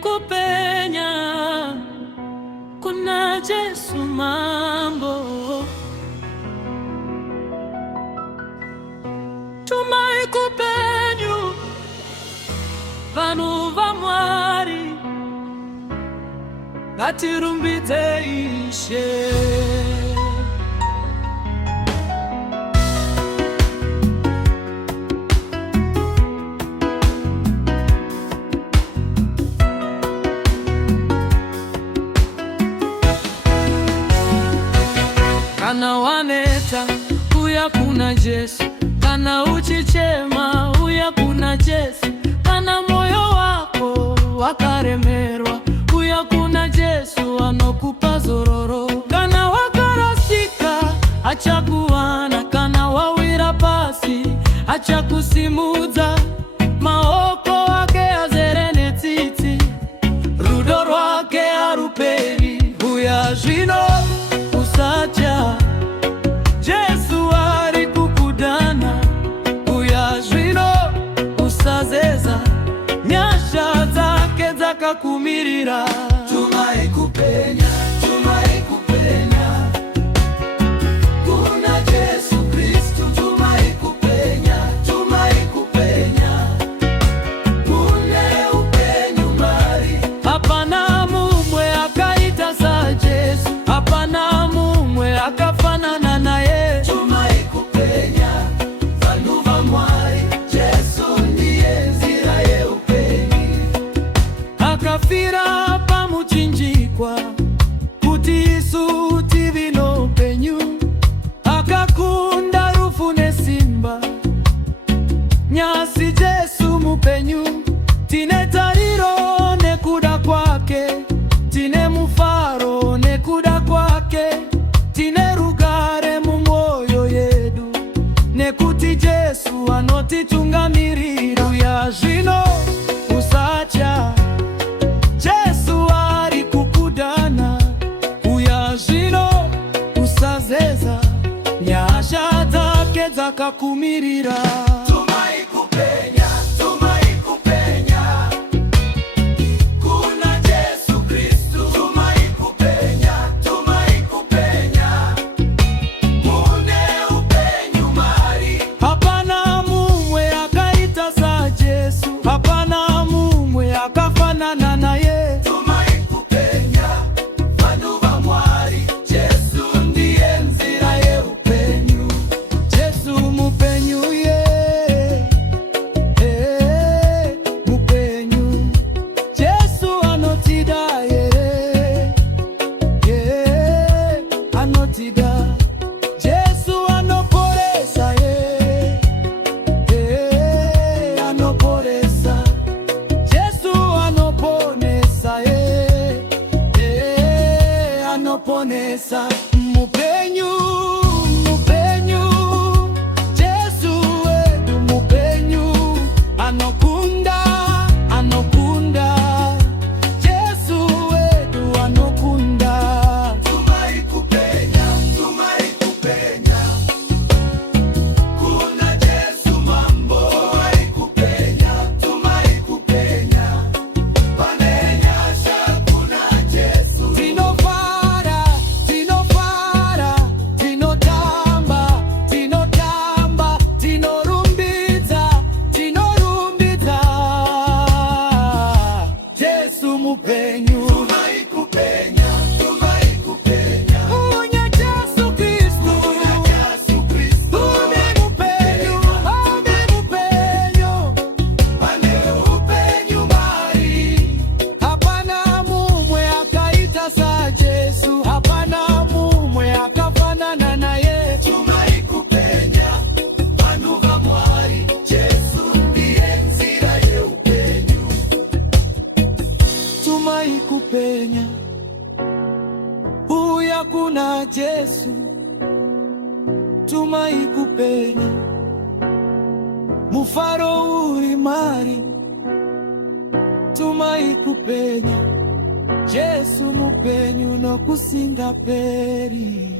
kupenya, kuna Yesu mambo. Tumai kupenyu vanhu vaMwari ngatirumbidze Ishe. Kana waneta uya kuna Yesu, kana uchichema uya kuna Yesu, kana moyo wako wakaremerwa uya kuna Yesu anokupa zororo, kana wakarasika acha kuwana, kana wawira pasi acha kusimudza, maoko wake azerene tsitsi, rudo rwake haruperi uya zvino usacha. Yesu ari kukudana uya zvino usazeza, nyasha dzake dzakakumirira. Tumai kupenya, tumai kupenya, kuna Yesu Kristu. Tumai kupenya, tumai kupenya, mune upenyu mari. Hapana mumwe akaita sa Yesu, hapana mumwe akafanana naye. Tumai kupenya, vanhu vaMwari, Yesu ndiye nzira yeupenyu. Akafira pamuchinjikwa kuti isu tive noupenyu, akakunda rufu nesimba, nyasi Yesu mupenyu. Tine tariro nekuda kwake, tine mufaro nekuda kwake, tine rugare mumwoyo yedu nekuti Yesu anotitungamirira. Uya zvino usacha, Yesu ari kukudana. Uya zvino usazeza, nyasha dzake dzakakumirira. Tumai kupenya, tumai kupenya, kuna Yesu Kristu. Tumai kupenya, tumai kupenya, mune upenyu mari. Hapana mumwe akaita sa Yesu, hapana mumwe akafanana naye. Tumai kupenya, vanhu vaMwari, Yesu ndiye nzira yeupenyu. Yesu mupenyu ye, mupenyu. Yesu anotida anotida. Yesu anoporesa anoporesa. Yesu anoponesa anoponesa. Mupenyu, mupenyu, Yesu wedu mupenyu. Anokunda, anokunda, Yesu wedu anokunda. Tumai kupenya, tumai kupenya, kuna Yesu mambo. Tumai kupenya, tumai kupenya, panenyasha kuna Yesu. Tinofara, tinofara, tinotamba, tinotamba, tinorumbidza, tinorumbidza Yesu mupenyu. Tumai kupenya, tumai kupenya, unya Yesu Kristu. Unya Yesu Kristu. Ube mupenyu, ube mupenyu, pane upenyu mari. Hapana mumwe akaita sa Yesu, hapana mumwe akafanana naye. Tumai kupenya, vanhu vaMwari, Yesu ndiye nzira yeupenyu. Tumai kupenya, uya kuna Yesu. Tumai kupenya, mufaro uri mari. Tumai kupenya, Yesu mupenyu nokusinga peri.